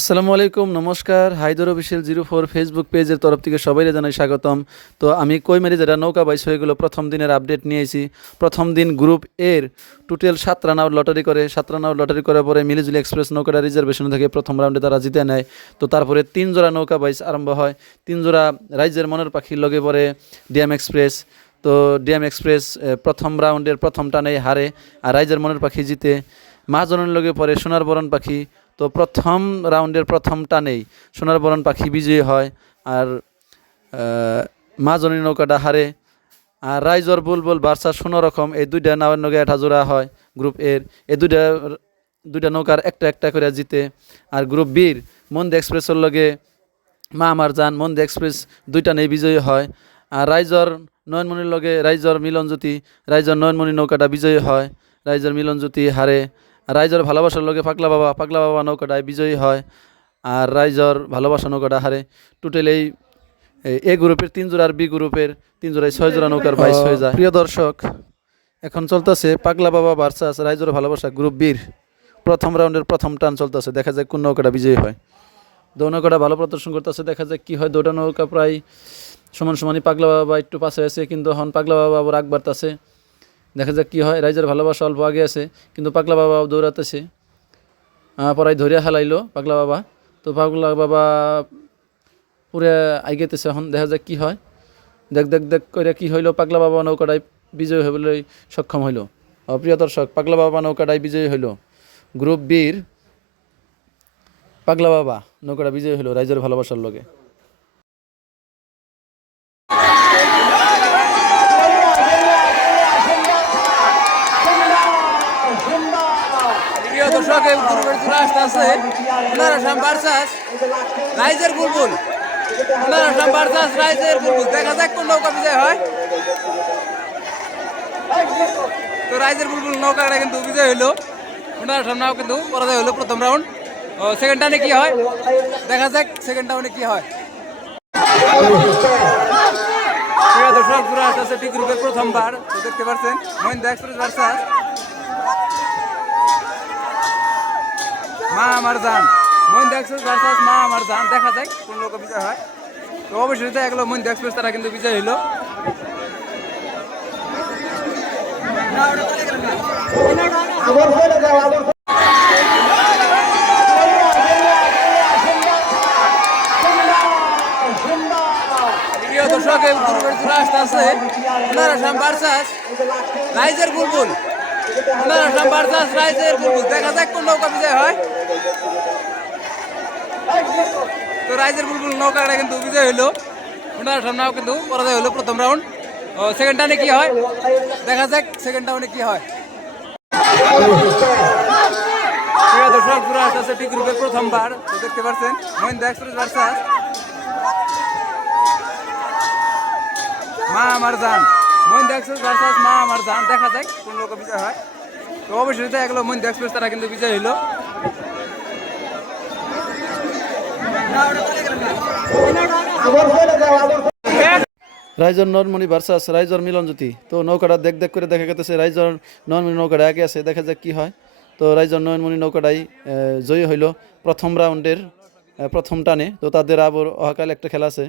আসসালামু আলাইকুম, নমস্কার। হায়দর অফিসিয়াল 04 ফেসবুক পেজের তরফ থেকে সবাইকে জানাই স্বাগতম। তো আমি কইমারি যেটা নৌকা বাইশ হয়ে গেলো প্রথম দিনের আপডেট নিয়েছি। প্রথম দিন গ্রুপ এর টোটাল 7 রান আউট লটারি করে, 7 রান আউট লটারি করার পরে মিলিজুলি এক্সপ্রেস নৌকাটা রিজার্ভেশন থেকে প্রথম রাউন্ডে তারা জিতে নেয়। তো তারপরে 3 জোড়া নৌকা বাইশ আরম্ভ হয়। 3 জোড়া রাইজের মনের পাখির লগে পরে ডিএম এক্সপ্রেস। তো ডিএম এক্সপ্রেস প্রথম রাউন্ডের প্রথম টানেই হারে, আর রাইজের মনের পাখি জিতে। মহাজনের লগে পরে সোনার বরণ পাখি। তো প্রথম রাউন্ডের প্রথম টানেই সোনার বরণ পাখি বিজয়ী হয়, আর মহাজনী নৌকাটা হারে। আর রাইজর বুলবুল বার্সা শোনো রকম এই দুইটা নাওয়ের নৌকা একটা জোড়া হয় গ্রুপ এর। এই দুইটা নৌকার একটা একটা করে জিতে। আর গ্রুপ বির মন্দে এক্সপ্রেসের লগে মা আমার জান মন্দে এক্সপ্রেস দুইটা নেই বিজয়ী হয়। আর রাইজর নয়নমণির লগে রাইজর মিলনজ্যোতি, রাইজর নয়নমণি নৌকাটা বিজয়ী হয়, রাইজর মিলনজ্যোতি হারে। আর রাইজর ভালোবাসার লগে পাগলা বাবা নৌকাটায় বিজয়ী হয়, আর রাইজর ভালোবাসা নৌকাটা হারে। টোটাল এই এ গ্রুপের 3 জোড়া আর বি গ্রুপের 3 জোড়ায় 6 জোড়া নৌকার বাইশ হয়ে যায়। প্রিয় দর্শক, এখন চলতেছে পাগলা বাবা ভার্সাস রাইজর ভালোবাসা গ্রুপ বির প্রথম রাউন্ডের প্রথম টান চলতেছে। দেখা যায় কোন নৌকাটা বিজয়ী হয়। দৌ নৌকাটা ভালো প্রদর্শন করতেছে, দেখা যায় কি হয়। দুটা নৌকা প্রায় সমান সমানই, পাগলা বাবা একটু পাশে আছে, কিন্তু এখন পাগলা বাবা আবার আগ বাড়তেছে। দেখা যাক কী হয়। রাইজের ভালোবাসা অল্প আগে আছে, কিন্তু পাগলা বাবা দৌড়াতেছে। পরাই ধরিয়া হালাইলো পাগলা বাবা। তো পাগলা বাবা পুরে আইগেতেছে, এখন দেখা যাক কী হয়। দেখ দেখ দেখ করে কী হইলো, পাগলা বাবা নৌকাটায় বিজয়ী হইবলৈ সক্ষম হইল। প্রিয় দর্শক, পাগলা বাবা নৌকাটায় বিজয়ী হইল। গ্রুপ বির পাগলা বাবা নৌকাটা বিজয়ী হইল রাইজের ভালোবাসার লগে। প্রিয় দর্শক, এই গ্রুপের জোড়া আসতে আছে আসাম ভার্সাস রাইজের বুলবুল। আসাম ভার্সাস রাইজের বুলবুল, দেখা যাক কোন নৌকা বিজয় হয়। তো রাইজের বুলবুল নৌকাটা কিন্তু বিজয় হইলো। আসাম নাও কিন্তু পরাজয় হইলো প্রথম রাউন্ড। সেকেন্ড রাউন্ডে কি হয় দেখা যাক, সেকেন্ড রাউন্ডে কি হয়। প্রিয় দর্শক, জোড়া আসতে আছে ডি গ্রুপের প্রথমবার। দেখতে পাচ্ছেন মহিন্দা এক্সপ্রেস ভার্সাস মা আমার জান। মহিন্দা এক্সপ্রেস ভার্সাস মা আমার জান, দেখা যায় কোন লোক বিজয় হয়। তো অবশ্যই দেখা গেলো মহিন্দা এক্সপ্রেস তারা কিন্তু বিজয় হইলো। প্রিয় দর্শক, এই গ্রুপের জোড়া আসতে আছে আসাম ভার্সাস রাইজের বুলবুল। আসাম ভার্সাস রাইজের বুলবুল, দেখা যাক কোন নৌকা বিজয় হয়। তো রাইজের বুলবুল নৌকাটা কিন্তু বিজয় হইলো। আসাম নাও কিন্তু পরাজয় হইলো প্রথম রাউন্ড। সেকেন্ড রাউন্ডে কি হয় দেখা যাক, সেকেন্ড রাউন্ডে কি হয়। প্রিয় দর্শক, জোড়া আসতেছে ডি গ্রুপের প্রথমবার। দেখতে পাচ্ছেন মহিন্দা এক্সপ্রেস ভার্সাস মা আমার জান। মহিন্দা এক্সপ্রেস ভার্সাস মা আমার জান, দেখা যাক কোন লোক বিজয় হয়। তো অবশ্যই দেখা গেলো মহিন্দা এক্সপ্রেস তারা কিন্তু বিজয় হইলো। রাইজর নয়নমণি ভার্সাস রাইজর মিলনজ্যোতি। তো নৌকাটা দেখ দেখ করে দেখা গেছে রাইজর নয়নমণি নৌকাটা আগে আছে, দেখা যাক কী হয়। তো রাইজর নয়নমণি নৌকাটাই জয়ী হইল প্রথম রাউন্ডের প্রথম টানে। তো তাদের আবার অহাকাল একটা খেলা আছে।